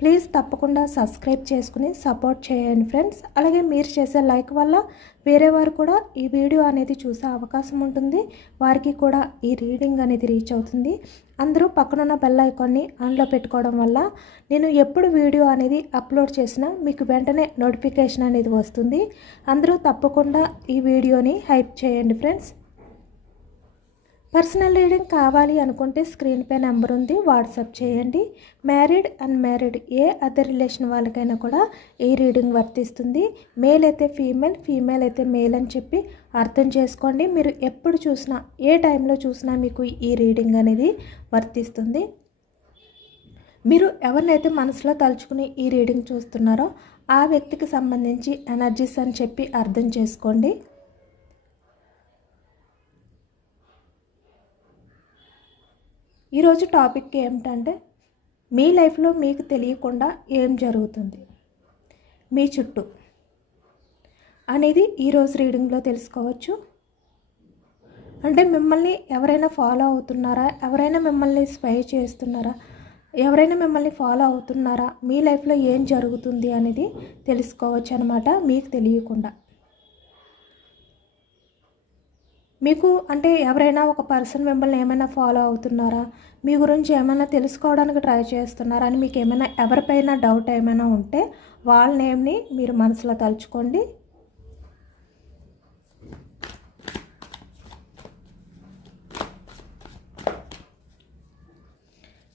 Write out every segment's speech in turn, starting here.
Please తప్పకుండా subscribe చేసుకుని support చేయండి ఫ్రెండ్స్. అలాగే మీరు చేసే లైక్ వల్ల వేరే వారు కూడా ఈ వీడియో అనేది చూసే అవకాశం ఉంటుంది. వారికి కూడా ఈ రీడింగ్ అనేది రీచ్ అవుతుంది. అందరూ పక్కనున్న బెల్ ఐకాన్ని ఆన్లో పెట్టుకోవడం వల్ల నేను ఎప్పుడు వీడియో అనేది అప్లోడ్ చేసినా మీకు వెంటనే నోటిఫికేషన్ అనేది వస్తుంది. అందరూ తప్పకుండా ఈ వీడియోని హైప్ చేయండి ఫ్రెండ్స్. పర్సనల్ రీడింగ్ కావాలి అనుకుంటే స్క్రీన్ పై నెంబర్ ఉంది వాట్సాప్ చేయండి. మ్యారీడ్ అన్మ్యారీడ్ ఏ అదర్ రిలేషన్ వాళ్ళకైనా కూడా ఈ రీడింగ్ వర్తిస్తుంది. మేల్ అయితే ఫీమేల్ ఫీమేల్ అయితే మేల్ అని చెప్పి అర్థం చేసుకోండి. మీరు ఎప్పుడు చూసినా ఏ టైంలో చూసినా మీకు ఈ రీడింగ్ అనేది వర్తిస్తుంది. మీరు ఎవరినైతే మనసులో తలుచుకుని ఈ రీడింగ్ చూస్తున్నారో ఆ వ్యక్తికి సంబంధించి ఎనర్జీస్ అని చెప్పి అర్థం చేసుకోండి. ఈరోజు టాపిక్ ఏమిటంటే మీ లైఫ్లో మీకు తెలియకుండా ఏం జరుగుతుంది? మీ చుట్టూ అనేది ఈరోజు రీడింగ్లో తెలుసుకోవచ్చు. అంటే మిమ్మల్ని ఎవరైనా ఫాలో అవుతున్నారా? ఎవరైనా మిమ్మల్ని స్పై చేస్తున్నారా? ఎవరైనా మిమ్మల్ని ఫాలో అవుతున్నారా? మీ లైఫ్లో ఏం జరుగుతుంది అనేది తెలుసుకోవచ్చు అనమాట మీకు తెలియకుండా. మీకు అంటే ఎవరైనా ఒక పర్సన్ మిమ్మల్ని ఏమైనా ఫాలో అవుతున్నారా? మీ గురించి ఏమైనా తెలుసుకోవడానికి ట్రై చేస్తున్నారా? అని మీకు ఏమైనా ఎవరిపైన డౌట్ ఏమైనా ఉంటే వాళ్ళ నేమ్ని మీరు మనసులో తలుచుకోండి.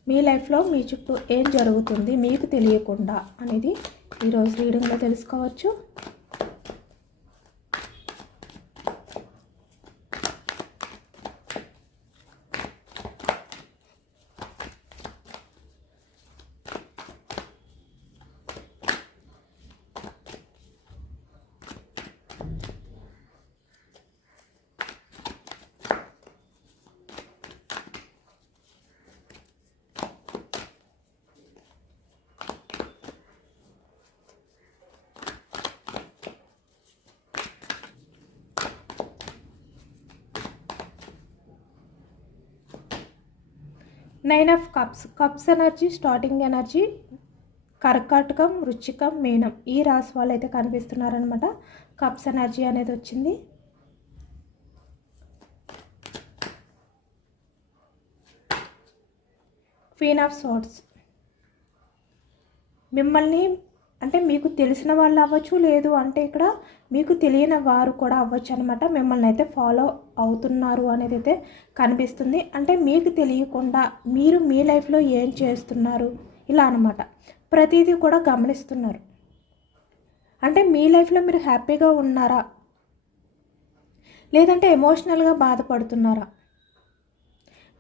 మీ లైఫ్లో మీ చుట్టూ ఏం జరుగుతుంది మీకు తెలియకుండా అనేది ఈరోజు రీడింగ్లో తెలుసుకోవచ్చు. Nine of cups cups energy starting energy కర్కాటకం రుచికం మీనం. ఈ రాశి వాళ్ళు అయితే కనిపిస్తున్నారనమాట కప్స్ ఎనర్జీ అనేది వచ్చింది. క్వీన్ ఆఫ్ సోట్స్ మిమ్మల్ని అంటే మీకు తెలిసిన వాళ్ళు అవ్వచ్చు లేదు అంటే ఇక్కడ మీకు తెలియని వారు కూడా అవ్వచ్చు అనమాట మిమ్మల్ని అయితే ఫాలో అవుతున్నారు అనేది అయితే కనిపిస్తుంది. అంటే మీకు తెలియకుండా మీరు మీ లైఫ్లో ఏం చేస్తున్నారు ఇలా అనమాట ప్రతిదీ కూడా గమనిస్తున్నారు. అంటే మీ లైఫ్లో మీరు హ్యాపీగా ఉన్నారా? లేదంటే ఎమోషనల్గా బాధపడుతున్నారా?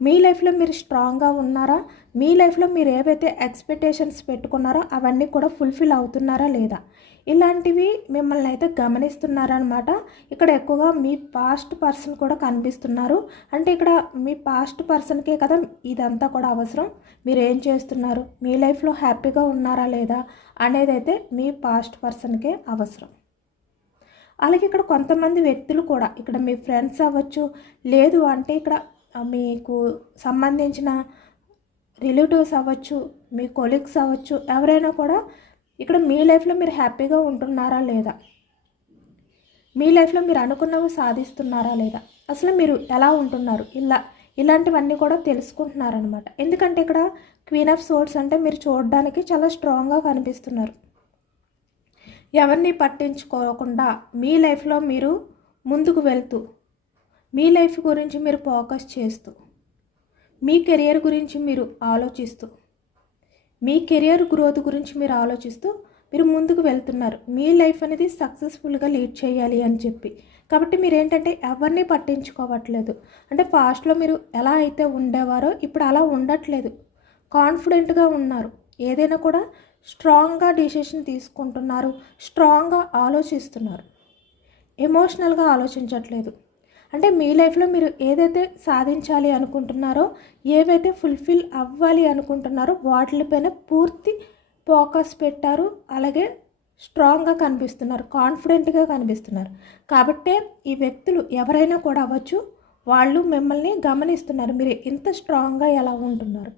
మీ లైఫ్లో మీరు స్ట్రాంగ్గా ఉన్నారా? మీ లైఫ్లో మీరు ఏవైతే ఎక్స్పెక్టేషన్స్ పెట్టుకున్నారో అవన్నీ కూడా ఫుల్ఫిల్ అవుతున్నారా లేదా? ఇలాంటివి మిమ్మల్ని అయితే గమనిస్తున్నారనమాట ఇక్కడ ఎక్కువగా మీ పాస్ట్ పర్సన్ కూడా కనిపిస్తున్నారు. అంటే ఇక్కడ మీ పాస్ట్ పర్సన్కే కదా ఇదంతా కూడా అవసరం. మీరు ఏం చేస్తున్నారు? మీ లైఫ్లో హ్యాపీగా ఉన్నారా లేదా అనేది అయితే మీ పాస్ట్ పర్సన్కే అవసరం. అలాగే ఇక్కడ కొంతమంది వ్యక్తులు కూడా ఇక్కడ మీ ఫ్రెండ్స్ అవ్వచ్చు లేదు అంటే ఇక్కడ మీకు సంబంధించిన రిలేటివ్స్ అవ్వచ్చు మీ కొలీగ్స్ అవ్వచ్చు ఎవరైనా కూడా ఇక్కడ మీ లైఫ్లో మీరు హ్యాపీగా ఉంటున్నారా లేదా? మీ లైఫ్లో మీరు అనుకున్నవి సాధిస్తున్నారా లేదా? అసలు మీరు ఎలా ఉంటున్నారు? ఇలా ఇలాంటివన్నీ కూడా తెలుసుకుంటున్నారనమాట ఎందుకంటే ఇక్కడ క్వీన్ ఆఫ్ సోర్స్ అంటే మీరు చూడడానికి చాలా స్ట్రాంగ్గా కనిపిస్తున్నారు. ఎవరిని పట్టించుకోకుండా మీ లైఫ్లో మీరు ముందుకు వెళ్తూ మీ లైఫ్ గురించి మీరు ఫోకస్ చేస్తూ మీ కెరియర్ గురించి మీరు ఆలోచిస్తూ మీ కెరియర్ గ్రోత్ గురించి మీరు ఆలోచిస్తూ మీరు ముందుకు వెళ్తున్నారు. మీ లైఫ్ అనేది సక్సెస్ఫుల్గా లీడ్ చేయాలి అని చెప్పి. కాబట్టి మీరు ఏంటంటే ఎవరిని పట్టించుకోవట్లేదు. అంటే ఫాస్ట్లో మీరు ఎలా అయితే ఉండేవారో ఇప్పుడు అలా ఉండట్లేదు. కాన్ఫిడెంట్గా ఉన్నారు. ఏదైనా కూడా స్ట్రాంగ్గా డిసిషన్ తీసుకుంటున్నారు. స్ట్రాంగ్గా ఆలోచిస్తున్నారు. ఎమోషనల్గా ఆలోచించట్లేదు. అంటే మీ లైఫ్లో మీరు ఏదైతే సాధించాలి అనుకుంటున్నారో ఏవైతే ఫుల్ఫిల్ అవ్వాలి అనుకుంటున్నారో వాటిపైన పూర్తి ఫోకస్ పెట్టారు అలాగే స్ట్రాంగ్గా కనిపిస్తున్నారు కాన్ఫిడెంట్గా కనిపిస్తున్నారు. కాబట్టే ఈ వ్యక్తులు ఎవరైనా కూడా అవ్వచ్చు వాళ్ళు మిమ్మల్ని గమనిస్తున్నారు మీరు ఇంత స్ట్రాంగ్గా ఎలా ఉంటున్నారు.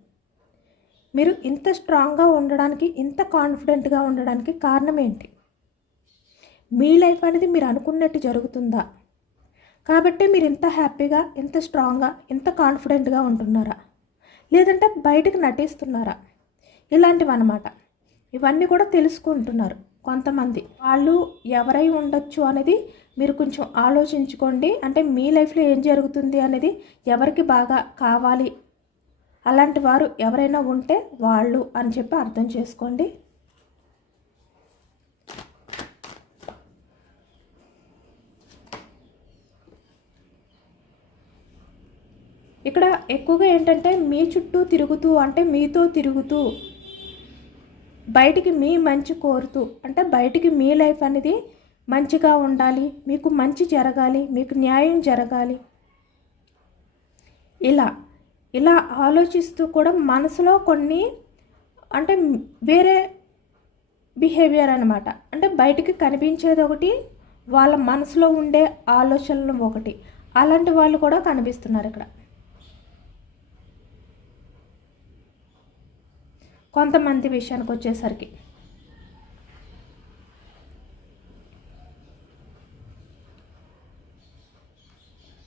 మీరు ఇంత స్ట్రాంగ్గా ఉండడానికి ఇంత కాన్ఫిడెంట్గా ఉండడానికి కారణం ఏంటి? మీ లైఫ్ అనేది మీరు అనుకున్నట్టు జరుగుతుందా? కాబట్టి మీరు ఇంత హ్యాపీగా ఇంత స్ట్రాంగ్గా ఇంత కాన్ఫిడెంట్గా ఉంటున్నారా? లేదంటే బయటకు నటిస్తున్నారా? ఇలాంటివి అన్నమాట ఇవన్నీ కూడా తెలుసుకుంటున్నారు కొంతమంది. వాళ్ళు ఎవరై ఉండొచ్చు అనేది మీరు కొంచెం ఆలోచించుకోండి. అంటే మీ లైఫ్లో ఏం జరుగుతుంది అనేది ఎవరికి బాగా కావాలి? అలాంటి వారు ఎవరైనా ఉంటే వాళ్ళు అని చెప్పి అర్థం చేసుకోండి. ఇక్కడ ఎక్కువగా ఏంటంటే మీ చుట్టూ తిరుగుతూ అంటే మీతో తిరుగుతూ బయటికి మీ మంచి కోరుతూ అంటే బయటికి మీ లైఫ్ అనేది మంచిగా ఉండాలి మీకు మంచి జరగాలి మీకు న్యాయం జరగాలి. ఇలా ఇలా ఆలోచిస్తూ కూడా మనసులో కొన్ని అంటే వేరే బిహేవియర్ అనమాట అంటే బయటికి కనిపించేది ఒకటి వాళ్ళ మనసులో ఉండే ఆలోచనలు ఒకటి. అలాంటి వాళ్ళు కూడా కనిపిస్తున్నారు ఇక్కడ. కొంతమంది విషయానికి వచ్చేసరికి.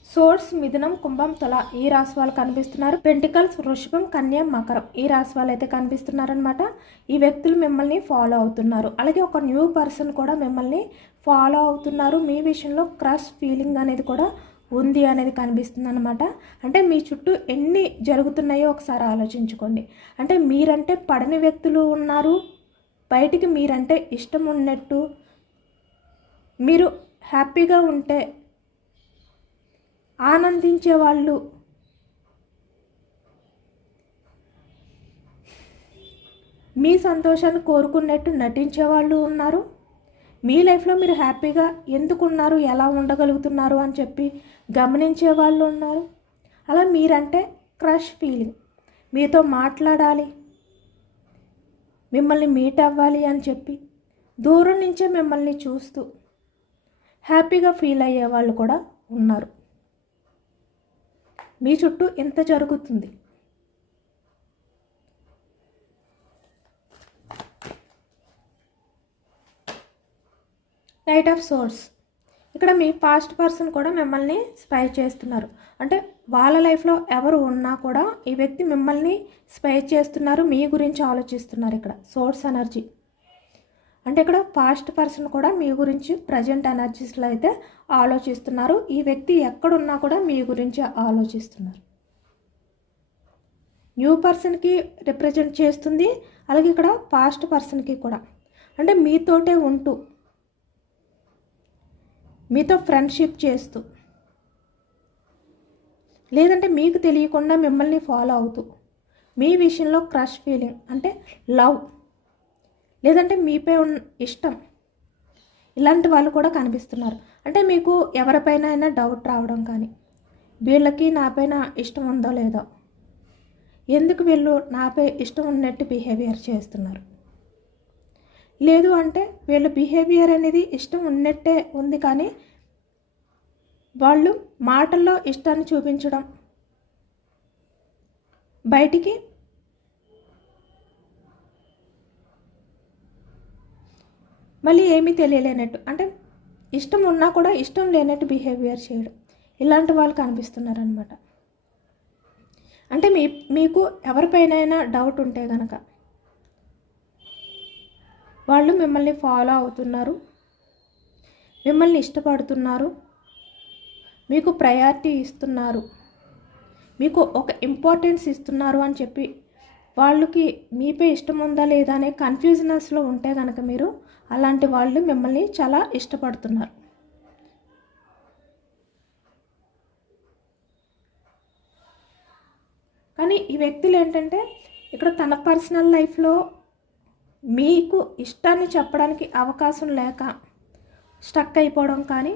సోర్స్ మిథునం కుంభం తుల ఈ రాశి వాళ్ళు కనిపిస్తున్నారు. పెంటికల్స్ వృషభం కన్యా మకరం ఈ రాశి వాళ్ళు అయితే కనిపిస్తున్నారనమాట ఈ వ్యక్తులు మిమ్మల్ని ఫాలో అవుతున్నారు. అలాగే ఒక న్యూ పర్సన్ కూడా మిమ్మల్ని ఫాలో అవుతున్నారు. మీ విషయంలో క్రష్ ఫీలింగ్ అనేది కూడా ఉంది అనేది కనిపిస్తుంది అనమాట అంటే మీ చుట్టూ ఎన్ని జరుగుతున్నాయో ఒకసారి ఆలోచించుకోండి. అంటే మీరంటే పడని వ్యక్తులు ఉన్నారు. బయటికి మీరంటే ఇష్టం ఉన్నట్టు మీరు హ్యాపీగా ఉంటే ఆనందించే వాళ్ళు మీ సంతోషాన్ని కోరుకున్నట్టు నటించే వాళ్ళు ఉన్నారు. మీ లైఫ్లో మీరు హ్యాపీగా ఎందుకున్నారు ఎలా ఉండగలుగుతున్నారు అని చెప్పి గమనించే వాళ్ళు ఉన్నారు. అలా మీరంటే క్రష్ ఫీలింగ్. మీతో మాట్లాడాలి. మిమ్మల్ని మీట్ అవ్వాలి అని చెప్పి దూరం నుంచే మిమ్మల్ని చూస్తూ హ్యాపీగా ఫీల్ అయ్యే వాళ్ళు కూడా ఉన్నారు. మీ చుట్టూ ఎంత జరుగుతుంది. Knight of swords. ఇక్కడ మీ పాస్ట్ పర్సన్ కూడా మిమ్మల్ని స్పై చేస్తున్నారు. అంటే వాళ్ళ లైఫ్లో ఎవరు ఉన్నా కూడా ఈ వ్యక్తి మిమ్మల్ని స్పై చేస్తున్నారు మీ గురించి ఆలోచిస్తున్నారు ఇక్కడ. సోర్స్ ఎనర్జీ అంటే ఇక్కడ పాస్ట్ పర్సన్ కూడా మీ గురించి ప్రజెంట్ ఎనర్జీస్లో అయితే ఆలోచిస్తున్నారు. ఈ వ్యక్తి ఎక్కడున్నా కూడా మీ గురించి ఆలోచిస్తున్నారు. న్యూ పర్సన్కి రిప్రజెంట్ చేస్తుంది. అలాగే ఇక్కడ పాస్ట్ పర్సన్కి కూడా. అంటే మీతోటే ఉంటూ మీతో ఫ్రెండ్షిప్ చేస్తూ. లేదంటే మీకు తెలియకుండా మిమ్మల్ని ఫాలో అవుతూ. మీ విషయంలో క్రష్ ఫీలింగ్ అంటే లవ్ లేదంటే మీపై ఉన్న ఇష్టం. ఇలాంటి వాళ్ళు కూడా కనిపిస్తున్నారు. అంటే మీకు ఎవరిపైన అయినా డౌట్ రావడం కానీ వీళ్ళకి నాపైన ఇష్టం ఉందో లేదో ఎందుకు వీళ్ళు నాపై ఇష్టం ఉన్నట్టు బిహేవియర్ చేస్తున్నారు? లేదు అంటే వీళ్ళ బిహేవియర్ అనేది ఇష్టం ఉన్నట్టే ఉంది కానీ వాళ్ళు మాటల్లో ఇష్టాన్ని చూపించడం. బయటికి మళ్ళీ ఏమీ తెలియలేనట్టు. అంటే ఇష్టం ఉన్నా కూడా ఇష్టం లేనట్టు బిహేవియర్ చేయడం. ఇలాంటి వాళ్ళు కనిపిస్తున్నారనమాట అంటే మీ మీకు ఎవరిపైనైనా డౌట్ ఉంటే కనుక వాళ్ళు మిమ్మల్ని ఫాలో అవుతున్నారు. మిమ్మల్ని ఇష్టపడుతున్నారు. మీకు ప్రయారిటీ ఇస్తున్నారు. మీకు ఒక ఇంపార్టెన్స్ ఇస్తున్నారు అని చెప్పి వాళ్ళకి మీపై ఇష్టం ఉందా లేదా అనే కన్ఫ్యూజనెస్లో ఉంటే కనుక మీరు అలాంటి వాళ్ళు మిమ్మల్ని చాలా ఇష్టపడుతున్నారు. కానీ ఈ వ్యక్తులు ఏంటంటే ఇక్కడ తన పర్సనల్ లైఫ్లో మీకు ఇష్టాన్ని చెప్పడానికి అవకాశం లేక స్టక్ అయిపోవడం కానీ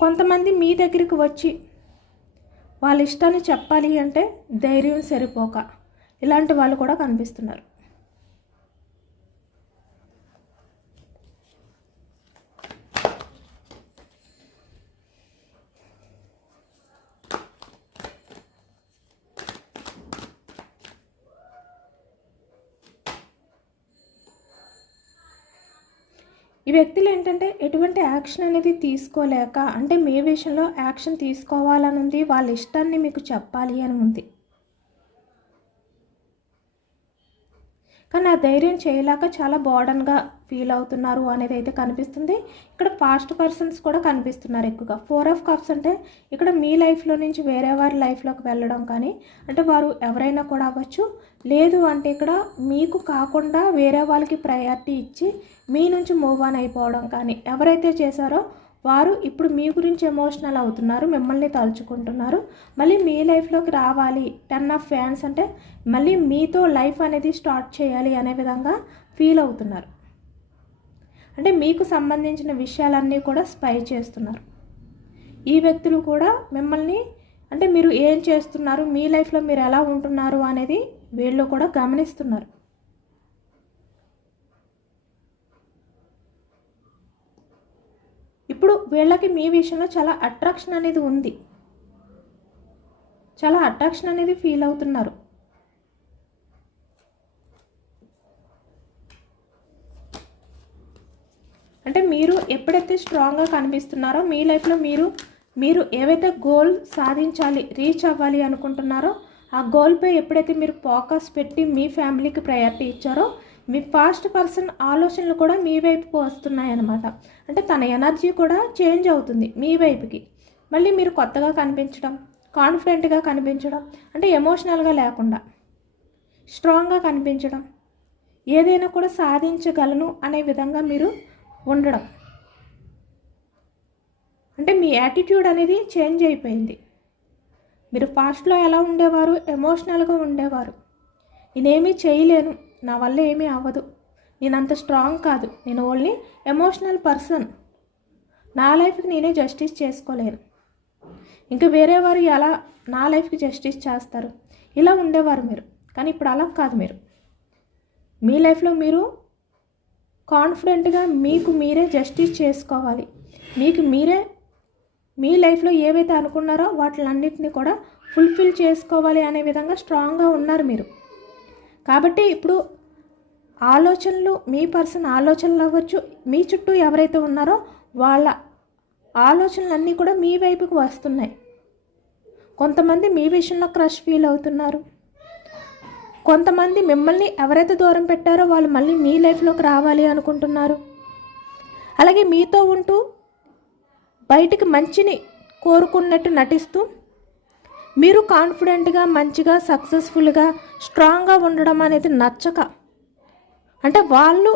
కొంతమంది మీ దగ్గరికి వచ్చి వాళ్ళ ఇష్టాన్ని చెప్పాలి అంటే ధైర్యం సరిపోక. ఇలాంటి వాళ్ళు కూడా కనిపిస్తున్నారు. వ్యక్తులు ఏంటంటే ఎటువంటి యాక్షన్ అనేది తీసుకోలేక అంటే మీ విషయంలో యాక్షన్ తీసుకోవాలని ఉంది వాళ్ళ ఇష్టాన్ని మీకు చెప్పాలి అని ఉంది కానీ ఆ ధైర్యం చేయలేక చాలా బోర్డన్గా ఫీల్ అవుతున్నారు అనేది అయితే కనిపిస్తుంది. ఇక్కడ పాస్ట్ పర్సన్స్ కూడా కనిపిస్తున్నారు ఎక్కువగా. ఫోర్ ఆఫ్ కప్స్ అంటే ఇక్కడ మీ లైఫ్లో నుంచి వేరే వారి లైఫ్లోకి వెళ్ళడం కానీ అంటే వారు ఎవరైనా కూడా అవ్వచ్చు. లేదు అంటే ఇక్కడ మీకు కాకుండా వేరే వాళ్ళకి ప్రయారిటీ ఇచ్చి మీ నుంచి మూవ్ ఆన్ అయిపోవడం కానీ ఎవరైతే చేశారో వారు ఇప్పుడు మీ గురించి ఎమోషనల్ అవుతున్నారు మిమ్మల్ని తలుచుకుంటున్నారు. మళ్ళీ మీ లైఫ్లోకి రావాలి. టెన్ ఆఫ్ ఫ్యాన్స్ అంటే మళ్ళీ మీతో లైఫ్ అనేది స్టార్ట్ చేయాలి అనే విధంగా ఫీల్ అవుతున్నారు. అంటే మీకు సంబంధించిన విషయాలన్నీ కూడా స్పై చేస్తున్నారు. ఈ వ్యక్తులు కూడా మిమ్మల్ని అంటే మీరు ఏం చేస్తున్నారు మీ లైఫ్లో మీరు ఎలా ఉంటున్నారు అనేది వీళ్ళు కూడా గమనిస్తున్నారు. ఇప్పుడు వీళ్ళకి మీ విషయంలో చాలా అట్రాక్షన్ అనేది ఉంది. చాలా అట్రాక్షన్ అనేది ఫీల్ అవుతున్నారు. అంటే మీరు ఎప్పుడైతే స్ట్రాంగ్గా కనిపిస్తున్నారో మీ లైఫ్లో మీరు మీరు ఏవైతే గోల్ సాధించాలి రీచ్ అవ్వాలి అనుకుంటున్నారో ఆ గోల్పై ఎప్పుడైతే మీరు ఫోకస్ పెట్టి మీ ఫ్యామిలీకి ప్రయారిటీ ఇచ్చారో మీ పాస్ట్ పర్సన్ ఆలోచనలు కూడా మీ వైపుకు వస్తున్నాయి అన్నమాట అంటే తన ఎనర్జీ కూడా చేంజ్ అవుతుంది మీ వైపుకి. మళ్ళీ మీరు కొత్తగా కనిపించడం కాన్ఫిడెంట్గా కనిపించడం అంటే ఎమోషనల్గా లేకుండా స్ట్రాంగ్గా కనిపించడం ఏదైనా కూడా సాధించగలను అనే విధంగా మీరు ఉండడం. అంటే మీ యాటిట్యూడ్ అనేది చేంజ్ అయిపోయింది. మీరు పాస్ట్లో ఎలా ఉండేవారు? ఎమోషనల్గా ఉండేవారు. నేనేమీ చేయలేను. నా వల్ల ఏమీ అవ్వదు. నేను అంత స్ట్రాంగ్ కాదు. నేను ఓన్లీ ఎమోషనల్ పర్సన్. నా లైఫ్కి నేనే జస్టిస్ చేసుకోలేను. ఇంకా వేరే వారు ఎలా నా లైఫ్కి జస్టిస్ చేస్తారు? ఇలా ఉండేవారు మీరు. కానీ ఇప్పుడు అలా కాదు మీరు. మీ లైఫ్లో మీరు కాన్ఫిడెంట్గా మీకు మీరే జస్టిస్ చేసుకోవాలి. మీకు మీరే మీ లైఫ్లో ఏవైతే అనుకున్నారో వాటిలన్నింటినీ కూడా ఫుల్ఫిల్ చేసుకోవాలి అనే విధంగా స్ట్రాంగ్గా ఉన్నారు మీరు. కాబట్టి ఇప్పుడు ఆలోచనలు మీ పర్సన్ ఆలోచనలు అవ్వచ్చు. మీ చుట్టూ ఎవరైతే ఉన్నారో వాళ్ళ ఆలోచనలన్నీ కూడా మీ వైపుకు వస్తున్నాయి. కొంతమంది మీ విషయంలో క్రష్ ఫీల్ అవుతున్నారు. కొంతమంది మిమ్మల్ని ఎవరైతే దూరం పెట్టారో వాళ్ళు మళ్ళీ మీ లైఫ్లోకి రావాలి అనుకుంటున్నారు. అలాగే మీతో ఉంటూ బయటికి మంచిని కోరుకున్నట్టు నటిస్తూ మీరు కాన్ఫిడెంట్గా మంచిగా సక్సెస్ఫుల్గా స్ట్రాంగ్గా ఉండడం అనేది నచ్చక అంటే వాళ్ళు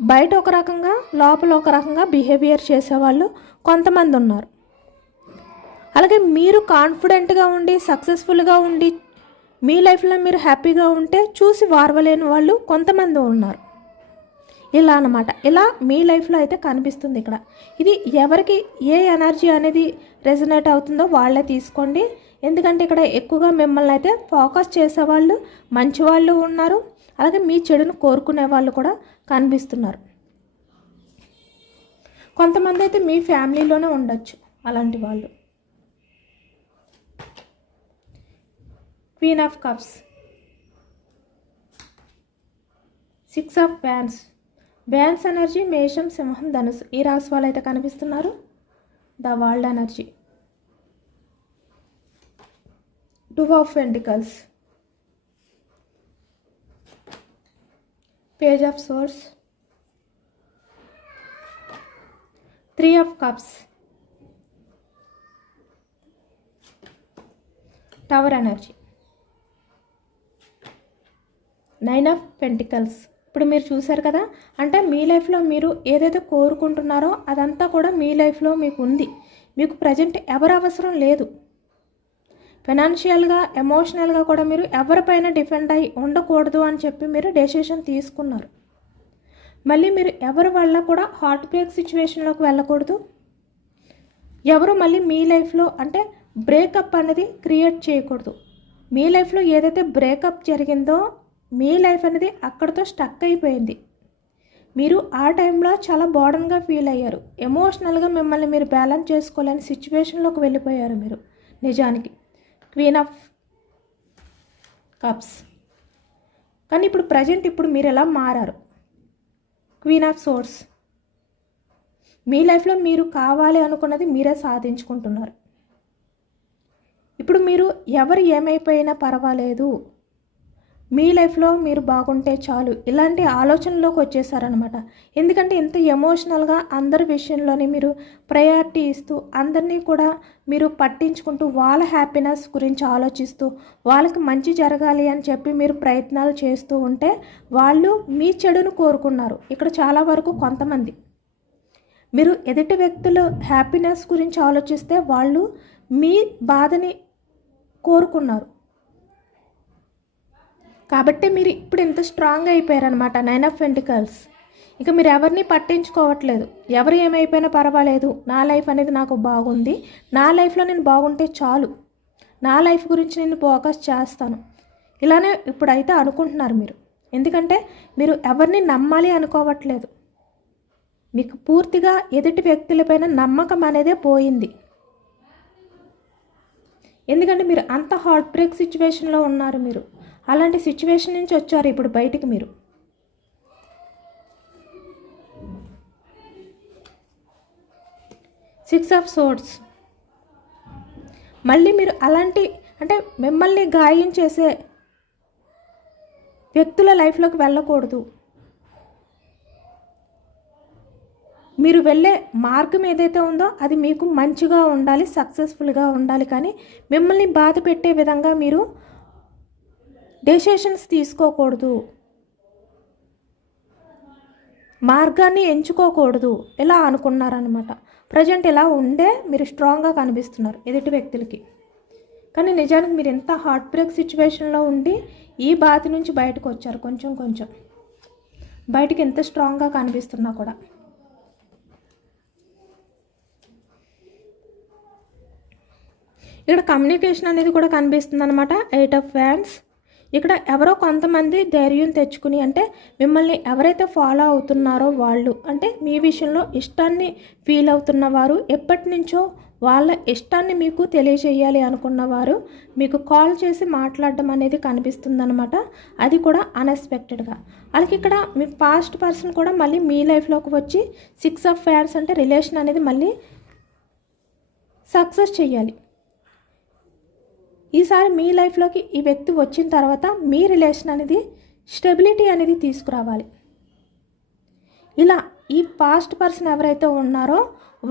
బయట ఒక రకంగా లోపల ఒక రకంగా బిహేవియర్ చేసేవాళ్ళు కొంతమంది ఉన్నారు. అలాగే మీరు కాన్ఫిడెంట్గా ఉండి సక్సెస్ఫుల్గా ఉండి మీ లైఫ్లో మీరు హ్యాపీగా ఉంటే చూసి వారవలేని వాళ్ళు కొంతమంది ఉన్నారు. ఇలా అన్నమాట. ఇలా మీ లైఫ్లో అయితే కనిపిస్తుంది ఇక్కడ. ఇది ఎవరికి ఏ ఎనర్జీ అనేది రెజనేట్ అవుతుందో వాళ్ళే తీసుకోండి. ఎందుకంటే ఇక్కడ ఎక్కువగా మిమ్మల్ని అయితే ఫోకస్ చేసేవాళ్ళు మంచి వాళ్ళు ఉన్నారు. అలాగే మీ చెడును కోరుకునే వాళ్ళు కూడా కనిపిస్తున్నారు. కొంతమంది అయితే మీ ఫ్యామిలీలోనే ఉండొచ్చు అలాంటి వాళ్ళు. Queen of cups. Six of wands. Wands energy మేషం సింహం ధనుసు ఈ రాశి వాళ్ళు అయితే కనిపిస్తున్నారు. The world energy. Two of pentacles page of swords three of cups tower energy nine of pentacles ఇప్పుడు మీరు చూసారు కదా అంటే మీ లైఫ్లో మీరు ఏదైతే కోరుకుంటున్నారో అదంతా కూడా మీ లైఫ్లో మీకు ఉంది. మీకు ప్రజెంట్ ఎవరు అవసరం లేదు. ఫైనాన్షియల్గా ఎమోషనల్గా కూడా మీరు ఎవరిపైన డిపెండ్ అయి ఉండకూడదు అని చెప్పి మీరు డెసిషన్ తీసుకున్నారు. మళ్ళీ మీరు ఎవరి వల్ల కూడా హార్ట్ బ్రేక్ సిచ్యువేషన్లోకి వెళ్ళకూడదు. ఎవరు మళ్ళీ మీ లైఫ్లో అంటే బ్రేకప్ అనేది క్రియేట్ చేయకూడదు. మీ లైఫ్లో ఏదైతే బ్రేకప్ జరిగిందో మీ లైఫ్ అనేది అక్కడితో స్టక్ అయిపోయింది. మీరు ఆ టైంలో చాలా బోర్డన్గా ఫీల్ అయ్యారు. ఎమోషనల్గా మిమ్మల్ని మీరు బ్యాలెన్స్ చేసుకోలేని సిచ్యువేషన్లోకి వెళ్ళిపోయారు మీరు. నిజానికి. క్వీన్ ఆఫ్ కప్స్ కానీ ఇప్పుడు ప్రజెంట్ ఇప్పుడు మీరు ఎలా మారారు? క్వీన్ ఆఫ్ సోర్స్ మీ లైఫ్లో మీరు కావాలి అనుకున్నది మీరే సాధించుకుంటున్నారు. ఇప్పుడు మీరు ఎవరు ఏమైపోయినా పర్వాలేదు. మీ లైఫ్లో మీరు బాగుంటే చాలు ఇలాంటి ఆలోచనలోకి వచ్చేసారనమాట ఎందుకంటే ఇంత ఎమోషనల్గా అందరి విషయంలోనే మీరు ప్రయారిటీ ఇస్తూ అందరినీ కూడా మీరు పట్టించుకుంటూ వాళ్ళ హ్యాపీనెస్ గురించి ఆలోచిస్తూ వాళ్ళకి మంచి జరగాలి అని చెప్పి మీరు ప్రయత్నాలు చేస్తూ ఉంటే వాళ్ళు మీ చెడును కోరుకున్నారు. ఇక్కడ చాలా వరకు కొంతమంది. మీరు ఎదుటి వ్యక్తులు హ్యాపీనెస్ గురించి ఆలోచిస్తే వాళ్ళు మీ బాధని కోరుకున్నారు. కాబట్టి మీరు ఇప్పుడు ఇంత స్ట్రాంగ్ అయిపోయారనమాట నైన్ ఆఫ్ వెంటికల్స్ ఇక మీరు ఎవరిని పట్టించుకోవట్లేదు. ఎవరు ఏమైపోయినా పర్వాలేదు. నా లైఫ్ అనేది నాకు బాగుంది. నా లైఫ్లో నేను బాగుంటే చాలు. నా లైఫ్ గురించి నేను ఫోకస్ చేస్తాను. ఇలానే ఇప్పుడైతే అనుకుంటున్నారు మీరు. ఎందుకంటే మీరు ఎవరిని నమ్మాలి అనుకోవట్లేదు. మీకు పూర్తిగా ఎదుటి వ్యక్తులపైన నమ్మకం అనేదే పోయింది. ఎందుకంటే మీరు అంత హార్ట్ బ్రేక్ సిచ్యువేషన్లో ఉన్నారు మీరు. అలాంటి సిచ్యువేషన్ నుంచి వచ్చారు ఇప్పుడు బయటికి మీరు. సిక్స్ ఆఫ్ సోర్ట్స్ మళ్ళీ మీరు అలాంటి అంటే మిమ్మల్ని గాయం చేసే వ్యక్తుల లైఫ్లోకి వెళ్ళకూడదు. మీరు వెళ్ళే మార్గం ఏదైతే ఉందో అది మీకు మంచిగా ఉండాలి సక్సెస్ఫుల్గా ఉండాలి. కానీ మిమ్మల్ని బాధ పెట్టే విధంగా మీరు డెసిషన్స్ తీసుకోకూడదు. మార్గాన్ని ఎంచుకోకూడదు. ఇలా అనుకున్నారనమాట ప్రజెంట్ ఇలా ఉండే మీరు స్ట్రాంగ్గా కనిపిస్తున్నారు ఎదుటి వ్యక్తులకి. కానీ నిజానికి మీరు ఎంత హార్ట్ బ్రేక్ సిచ్యువేషన్లో ఉండి ఈ బాధ నుంచి బయటకు వచ్చారు కొంచెం కొంచెం. బయటకు ఎంత స్ట్రాంగ్గా కనిపిస్తున్నా కూడా. ఇక్కడ కమ్యూనికేషన్ అనేది కూడా కనిపిస్తుంది అనమాట ఎయిట్ ఆఫ్ ఫ్యాన్స్ ఇక్కడ ఎవరో కొంతమంది ధైర్యం తెచ్చుకుని అంటే మిమ్మల్ని ఎవరైతే ఫాలో అవుతున్నారో వాళ్ళు అంటే మీ విషయంలో ఇష్టాన్ని ఫీల్ అవుతున్న వారు ఎప్పటి నుంచో వాళ్ళ ఇష్టాన్ని మీకు తెలియజేయాలి అనుకున్నవారు మీకు కాల్ చేసి మాట్లాడడం అనేది కనిపిస్తుందన్నమాట. అది కూడా అన్ఎక్స్పెక్టెడ్గా అలాగే ఇక్కడ మీ పాస్ట్ పర్సన్ కూడా మళ్ళీ మీ లైఫ్లోకి వచ్చి సిక్స్ ఆఫ్ ఫైర్స్ అంటే రిలేషన్ అనేది మళ్ళీ సక్సెస్ చేయాలి ఈసారి మీ లైఫ్లోకి ఈ వ్యక్తి వచ్చిన తర్వాత మీ రిలేషన్ అనేది స్టెబిలిటీ అనేది తీసుకురావాలి. ఇలా ఈ పాస్ట్ పర్సన్ ఎవరైతే ఉన్నారో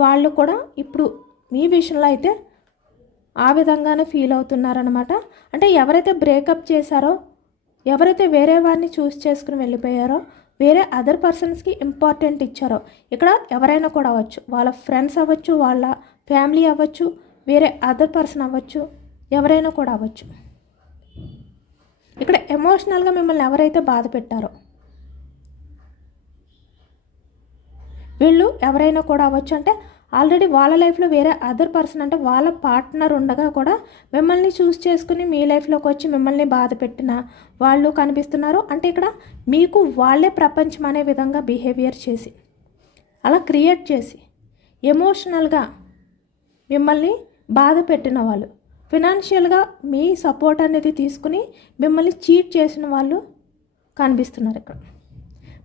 వాళ్ళు కూడా ఇప్పుడు మీ విషయంలో అయితే ఆ విధంగానే ఫీల్ అవుతున్నారనమాట అంటే ఎవరైతే బ్రేకప్ చేశారో ఎవరైతే వేరే వారిని చూస్ చేసుకుని వెళ్ళిపోయారో వేరే అదర్ పర్సన్స్కి ఇంపార్టెంట్ ఇచ్చారో ఇక్కడ ఎవరైనా కూడా అవ్వచ్చు. వాళ్ళ ఫ్రెండ్స్ అవ్వచ్చు వాళ్ళ ఫ్యామిలీ అవ్వచ్చు వేరే అదర్ పర్సన్ అవ్వచ్చు. ఎవరైనా కూడా అవ్వచ్చు. ఇక్కడ ఎమోషనల్గా మిమ్మల్ని ఎవరైతే బాధ పెట్టారో వీళ్ళు ఎవరైనా కూడా అవ్వచ్చు. అంటే ఆల్రెడీ వాళ్ళ లైఫ్లో వేరే అదర్ పర్సన్ అంటే వాళ్ళ పార్ట్నర్ ఉండగా కూడా మిమ్మల్ని చూస్ చేసుకుని మీ లైఫ్లోకి వచ్చి మిమ్మల్ని బాధ పెట్టిన వాళ్ళు కనిపిస్తున్నారు. అంటే ఇక్కడ మీకు వాళ్ళే ప్రపంచం అనే విధంగా బిహేవియర్ చేసి అలా క్రియేట్ చేసి ఎమోషనల్గా మిమ్మల్ని బాధ పెట్టిన వాళ్ళు ఫినాన్షియల్గా మీ సపోర్ట్ అనేది తీసుకుని మిమ్మల్ని చీట్ చేసిన వాళ్ళు కనిపిస్తున్నారు ఇక్కడ.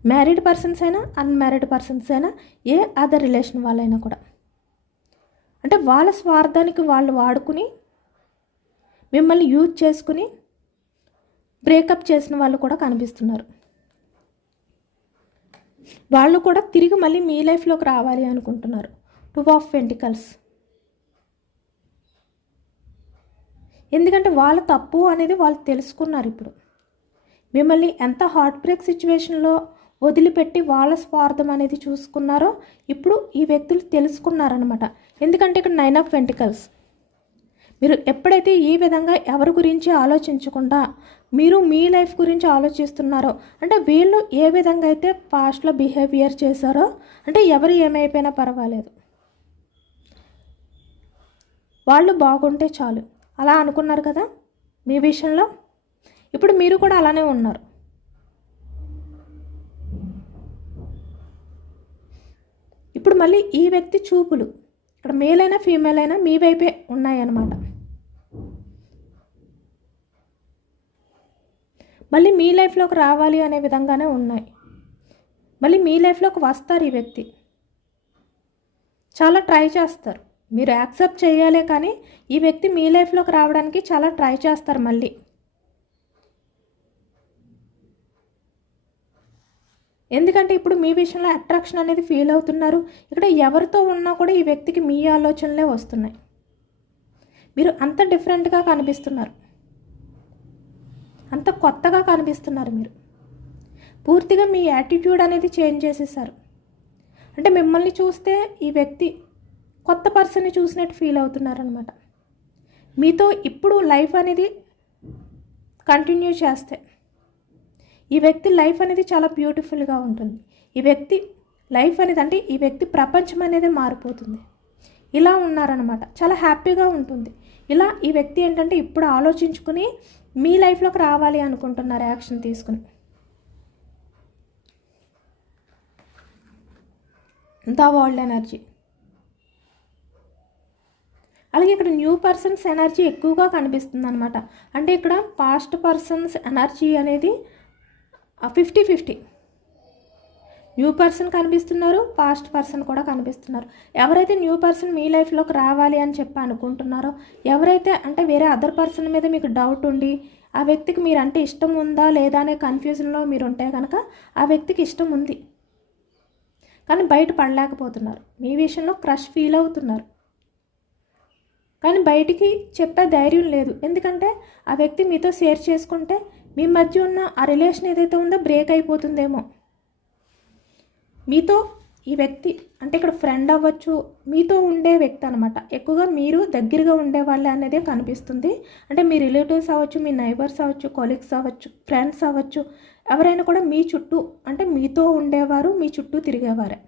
మ్యారీడ్ పర్సన్స్ అయినా అన్మ్యారీడ్ పర్సన్స్ అయినా ఏ అదర్ రిలేషన్ వాళ్ళైనా కూడా. అంటే వాళ్ళ స్వార్థానికి వాళ్ళు వాడుకుని మిమ్మల్ని యూజ్ చేసుకుని బ్రేకప్ చేసిన వాళ్ళు కూడా కనిపిస్తున్నారు. వాళ్ళు కూడా తిరిగి మళ్ళీ మీ లైఫ్లోకి రావాలి అనుకుంటున్నారు. టూ ఆఫ్ వెంటికల్స్ ఎందుకంటే వాళ్ళ తప్పు అనేది వాళ్ళు తెలుసుకున్నారు ఇప్పుడు. మిమ్మల్ని ఎంత హార్ట్ బ్రేక్ సిచ్యువేషన్లో వదిలిపెట్టి వాళ్ళ స్వార్థం అనేది చూసుకున్నారో ఇప్పుడు ఈ వ్యక్తులు తెలుసుకున్నారనమాట ఎందుకంటే ఇక్కడ నైన్ ఆఫ్ వెంటికల్స్ మీరు ఎప్పుడైతే ఈ విధంగా ఎవరి గురించి ఆలోచించకుండా మీరు మీ లైఫ్ గురించి ఆలోచిస్తున్నారో అంటే వీళ్ళు ఏ విధంగా అయితే పాస్ట్లో బిహేవియర్ చేశారో అంటే ఎవరు ఏమైపోయినా పర్వాలేదు. వాళ్ళు బాగుంటే చాలు. అలా అనుకున్నారు కదా మీ విషయంలో? ఇప్పుడు మీరు కూడా అలానే ఉన్నారు. ఇప్పుడు మళ్ళీ ఈ వ్యక్తి చూపులు. ఇక్కడ మేల్ అయినా ఫీమేల్ అయినా మీ వైపే ఉన్నాయన్నమాట. మళ్ళీ మీ లైఫ్లోకి రావాలి అనే విధంగానే ఉన్నాయి. మళ్ళీ మీ లైఫ్లోకి వస్తారు ఈ వ్యక్తి. చాలా ట్రై చేస్తారు. మీరు యాక్సెప్ట్ చేయాలే కానీ ఈ వ్యక్తి మీ లైఫ్లోకి రావడానికి చాలా ట్రై చేస్తారు మళ్ళీ. ఎందుకంటే ఇప్పుడు మీ విషయంలో అట్రాక్షన్ అనేది ఫీల్ అవుతున్నారు. ఇక్కడ ఎవరితో ఉన్నా కూడా ఈ వ్యక్తికి మీ ఆలోచనలే వస్తున్నాయి. మీరు అంత డిఫరెంట్గా కనిపిస్తున్నారు. అంత కొత్తగా కనిపిస్తున్నారు మీరు. పూర్తిగా మీ యాటిట్యూడ్ అనేది చేంజ్ చేసేసారు. అంటే మిమ్మల్ని చూస్తే ఈ వ్యక్తి కొత్త పర్సన్ని చూసినట్టు ఫీల్ అవుతున్నారనమాట మీతో ఇప్పుడు లైఫ్ అనేది కంటిన్యూ చేస్తే ఈ వ్యక్తి లైఫ్ అనేది చాలా బ్యూటిఫుల్గా ఉంటుంది. ఈ వ్యక్తి లైఫ్ అనేది అంటే ఈ వ్యక్తి ప్రపంచం అనేది మారిపోతుంది. ఇలా ఉన్నారనమాట చాలా హ్యాపీగా ఉంటుంది. ఇలా ఈ వ్యక్తి ఏంటంటే ఇప్పుడు ఆలోచించుకుని మీ లైఫ్లోకి రావాలి అనుకుంటున్నారు యాక్షన్ తీసుకుని. The world energy. అలాగే ఇక్కడ న్యూ పర్సన్స్ ఎనర్జీ ఎక్కువగా కనిపిస్తుంది అనమాట అంటే ఇక్కడ పాస్ట్ పర్సన్స్ ఎనర్జీ అనేది ఫిఫ్టీ ఫిఫ్టీ. న్యూ పర్సన్ కనిపిస్తున్నారు పాస్ట్ పర్సన్ కూడా కనిపిస్తున్నారు. ఎవరైతే న్యూ పర్సన్ మీ లైఫ్లోకి రావాలి అని చెప్పి అనుకుంటున్నారో ఎవరైతే అంటే వేరే అదర్ పర్సన్ మీద మీకు డౌట్ ఉండి ఆ వ్యక్తికి మీరు అంటే ఇష్టం ఉందా లేదా అనే కన్ఫ్యూజన్లో మీరు ఉంటే కనుక ఆ వ్యక్తికి ఇష్టం ఉంది. కానీ బయట పడలేకపోతున్నారు. మీ విషయంలో క్రష్ ఫీల్ అవుతున్నారు. కానీ బయటికి చెప్పే ధైర్యం లేదు. ఎందుకంటే ఆ వ్యక్తి మీతో షేర్ చేసుకుంటే మీ మధ్య ఉన్న ఆ రిలేషన్ ఏదైతే ఉందో బ్రేక్ అయిపోతుందేమో. మీతో ఈ వ్యక్తి అంటే ఇక్కడ ఫ్రెండ్ అవ్వచ్చు మీతో ఉండే వ్యక్తి అనమాట ఎక్కువగా మీరు దగ్గరగా ఉండే వాళ్ళే అనేదే కనిపిస్తుంది. అంటే మీ రిలేటివ్స్ అవ్వచ్చు మీ నైబర్స్ అవ్వచ్చు కొలీగ్స్ అవ్వచ్చు ఫ్రెండ్స్ అవ్వచ్చు ఎవరైనా కూడా మీ చుట్టూ అంటే మీతో ఉండేవారు మీ చుట్టూ తిరిగేవారే.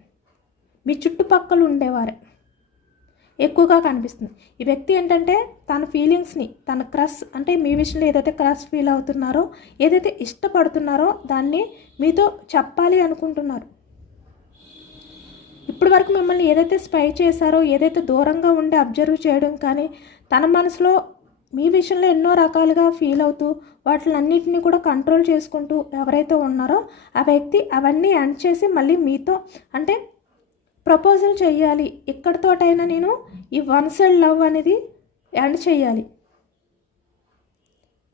మీ చుట్టుపక్కల ఉండేవారే. ఎక్కువగా కనిపిస్తుంది. ఈ వ్యక్తి ఏంటంటే తన ఫీలింగ్స్ని తన క్రష్ అంటే మీ విషయంలో ఏదైతే క్రష్ ఫీల్ అవుతున్నారో ఏదైతే ఇష్టపడుతున్నారో దాన్ని మీతో చెప్పాలి అనుకుంటున్నారు. ఇప్పటి వరకు మిమ్మల్ని ఏదైతే స్పై చేశారో ఏదైతే దూరంగా ఉండి అబ్జర్వ్ చేయడం కానీ తన మనసులో మీ విషయంలో ఎన్నో రకాలుగా ఫీల్ అవుతూ వాటిలన్నింటినీ కూడా కంట్రోల్ చేసుకుంటూ ఎవరైతే ఉన్నారో ఆ వ్యక్తి అవన్నీ ఎండ్ చేసి మళ్ళీ మీతో అంటే ప్రపోజల్ చేయాలి. ఇక్కడితోటైనా నేను ఈ వన్ సైడ్ లవ్ అనేది ఎండ్ చేయాలి.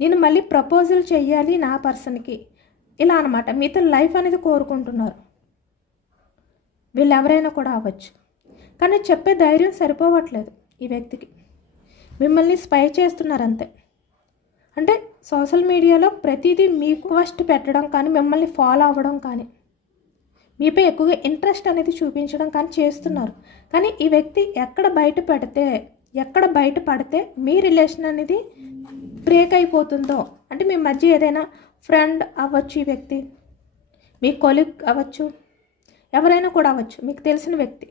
నేను మళ్ళీ ప్రపోజల్ చేయాలి నా పర్సన్కి. ఇలా అనమాట మీతో లైఫ్ అనేది కోరుకుంటున్నారు. వీళ్ళు ఎవరైనా కూడా అవ్వచ్చు. కానీ చెప్పే ధైర్యం సరిపోవట్లేదు ఈ వ్యక్తికి. మిమ్మల్ని స్పై చేస్తున్నారు అంతే. అంటే సోషల్ మీడియాలో ప్రతిదీ మీకు ఫస్ట్ పెట్టడం కానీ మిమ్మల్ని ఫాలో అవ్వడం కానీ మీపై ఎక్కువగా ఇంట్రెస్ట్ అనేది చూపించడం కానీ చేస్తున్నారు. కానీ ఈ వ్యక్తి ఎక్కడ బయట పెడితే ఎక్కడ బయట పడితే మీ రిలేషన్ అనేది బ్రేక్ అయిపోతుందో అంటే మీ మధ్య ఏదైనా ఫ్రెండ్ అవ్వచ్చు ఈ వ్యక్తి మీ కొలిగ్ అవ్వచ్చు ఎవరైనా కూడా అవ్వచ్చు మీకు తెలిసిన వ్యక్తి.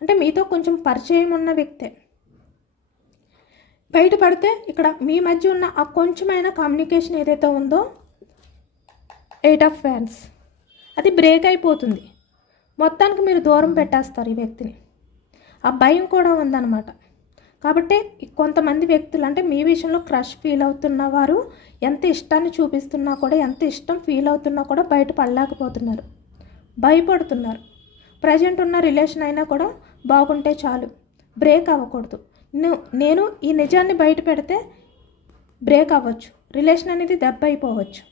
అంటే మీతో కొంచెం పరిచయం ఉన్న వ్యక్తే. బయట పడితే ఇక్కడ మీ మధ్య ఉన్న ఆ కొంచెమైన కమ్యూనికేషన్ ఏదైతే ఉందో ఎయిట్ ఆఫ్ ఫ్యాన్స్ అది బ్రేక్ అయిపోతుంది. మొత్తానికి మీరు దూరం పెట్టేస్తారు ఈ వ్యక్తిని. ఆ భయం కూడా ఉందన్నమాట. కాబట్టి కొంతమంది వ్యక్తులు అంటే మీ విషయంలో క్రష్ ఫీల్ అవుతున్న వారు ఎంత ఇష్టాన్ని చూపిస్తున్నా కూడా ఎంత ఇష్టం ఫీల్ అవుతున్నా కూడా బయట పడలేకపోతున్నారు భయపడుతున్నారు. ప్రజెంట్ ఉన్న రిలేషన్ అయినా కూడా బాగుంటే చాలు. బ్రేక్ అవ్వకూడదు. నేను ఈ నిజాన్ని బయట పెడితే బ్రేక్ అవ్వచ్చు. రిలేషన్ అనేది దెబ్బ అయిపోవచ్చు.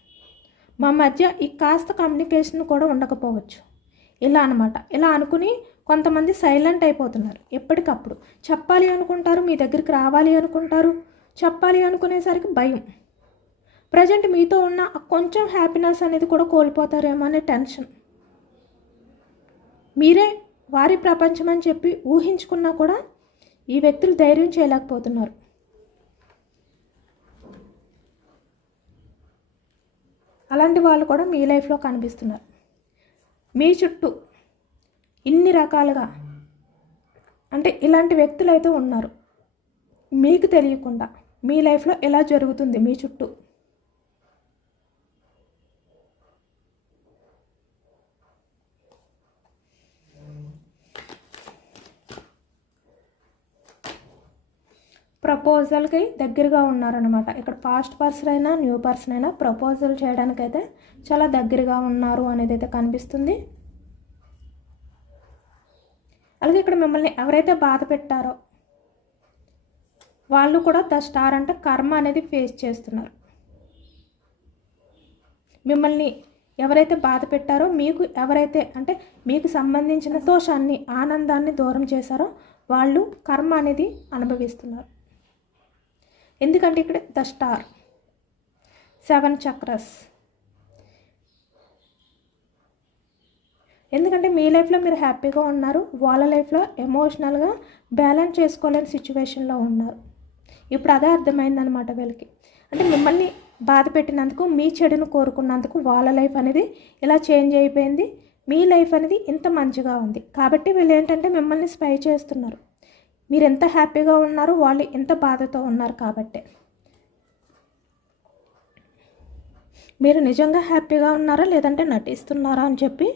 మా మధ్య ఈ కాస్త కమ్యూనికేషన్ కూడా ఉండకపోవచ్చు. ఇలా అనమాట ఇలా అనుకుని కొంతమంది సైలెంట్ అయిపోతున్నారు. ఎప్పటికప్పుడు. చెప్పాలి అనుకుంటారు మీ దగ్గరికి రావాలి అనుకుంటారు. చెప్పాలి అనుకునేసరికి భయం. ప్రజెంట్ మీతో ఉన్న కొంచెం హ్యాపీనెస్ అనేది కూడా కోల్పోతారేమో అనే టెన్షన్ మీరే వారి ప్రపంచం అని చెప్పి ఊహించుకున్నా కూడా ఈ వ్యక్తులు ధైర్యం చేయలేకపోతున్నారు. అలాంటి వాళ్ళు కూడా మీ లైఫ్లో కనిపిస్తున్నారు. మీ చుట్టూ ఇన్ని రకాలుగా అంటే ఇలాంటి వ్యక్తులు అయితే ఉన్నారు. మీకు తెలియకుండా మీ లైఫ్లో ఎలా జరుగుతుంది మీ చుట్టూ? ప్రపోజల్కి దగ్గరగా ఉన్నారనమాట ఇక్కడ పాస్ట్ పర్సన్ అయినా న్యూ పర్సన్ అయినా ప్రపోజల్ చేయడానికైతే చాలా దగ్గరగా ఉన్నారు అనేది అయితే కనిపిస్తుంది. అలాగే ఇక్కడ మిమ్మల్ని ఎవరైతే బాధ పెట్టారో వాళ్ళు కూడా ద స్టార్ అంటే కర్మ అనేది ఫేస్ చేస్తున్నారు. మిమ్మల్ని ఎవరైతే బాధ పెట్టారో మీకు ఎవరైతే అంటే మీకు సంబంధించిన దోషాన్ని ఆనందాన్ని దూరం చేశారో వాళ్ళు కర్మ అనేది అనుభవిస్తున్నారు. ఎందుకంటే ఇక్కడ ద స్టార్. Seven chakras. ఎందుకంటే మీ లైఫ్లో మీరు హ్యాపీగా ఉన్నారు వాళ్ళ లైఫ్లో ఎమోషనల్గా బ్యాలెన్స్ చేసుకోలేని సిచ్యువేషన్లో ఉన్నారు. ఇప్పుడు అదే అర్థమైందనమాట వీళ్ళకి. అంటే మిమ్మల్ని బాధ పెట్టినందుకు మీ చెడును కోరుకున్నందుకు వాళ్ళ లైఫ్ అనేది ఇలా చేంజ్ అయిపోయింది. మీ లైఫ్ అనేది ఇంత మంచిగా ఉంది. కాబట్టి వీళ్ళు ఏంటంటే మిమ్మల్ని స్పై చేస్తున్నారు. మీరు ఎంత హ్యాపీగా ఉన్నారు వాళ్ళు ఎంత బాధతో ఉన్నారు కాబట్టి. మీరు నిజంగా హ్యాపీగా ఉన్నారా? లేదంటే నటిస్తున్నారా అని చెప్పి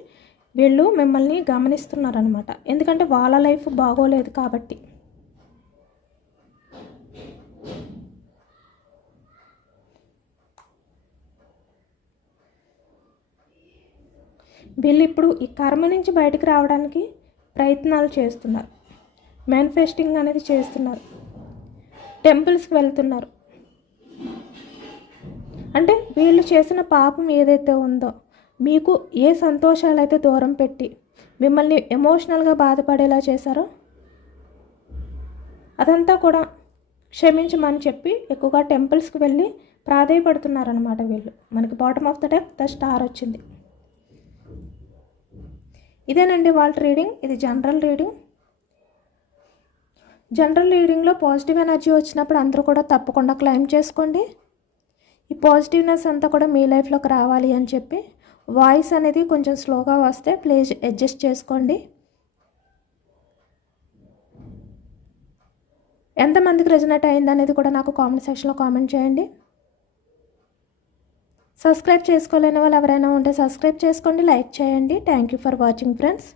వీళ్ళు మిమ్మల్ని గమనిస్తున్నారనమాట ఎందుకంటే వాళ్ళ లైఫ్ బాగోలేదు కాబట్టి. వీళ్ళు ఇప్పుడు ఈ కర్మ నుంచి బయటకు రావడానికి ప్రయత్నాలు చేస్తున్నారు. మేనిఫెస్టింగ్ అనేది చేస్తున్నారు. టెంపుల్స్కి వెళ్తున్నారు. అంటే వీళ్ళు చేసిన పాపం ఏదైతే ఉందో మీకు ఏ సంతోషాలు అయితే దూరం పెట్టి మిమ్మల్ని ఎమోషనల్గా బాధపడేలా చేశారో అదంతా కూడా క్షమించమని చెప్పి ఎక్కువగా టెంపుల్స్కి వెళ్ళి ప్రాధాయపడుతున్నారనమాట వీళ్ళు. మనకి bottom of the deck the star వచ్చింది. ఇదేనండి వాళ్ళ రీడింగ్. ఇది జనరల్ రీడింగ్. జనరల్ రీడింగ్లో పాజిటివ్ ఎనర్జీ వచ్చినప్పుడు అందరూ కూడా తప్పకుండా క్లైమ్ చేసుకోండి. ఈ పాజిటివ్నెస్ అంతా కూడా మీ లైఫ్లోకి రావాలి అని చెప్పి వాయిస్ అనేది కొంచెం స్లోగా వస్తే ప్లీజ్ అడ్జస్ట్ చేసుకోండి. ఎంతమందికి రెజనేట్ అయింది అనేది కూడా నాకు కామెంట్ సెక్షన్లో కామెంట్ చేయండి. సబ్స్క్రైబ్ చేసుకోలేని వాళ్ళు ఎవరైనా ఉంటే సబ్స్క్రైబ్ చేసుకోండి లైక్ చేయండి. Thank you for watching friends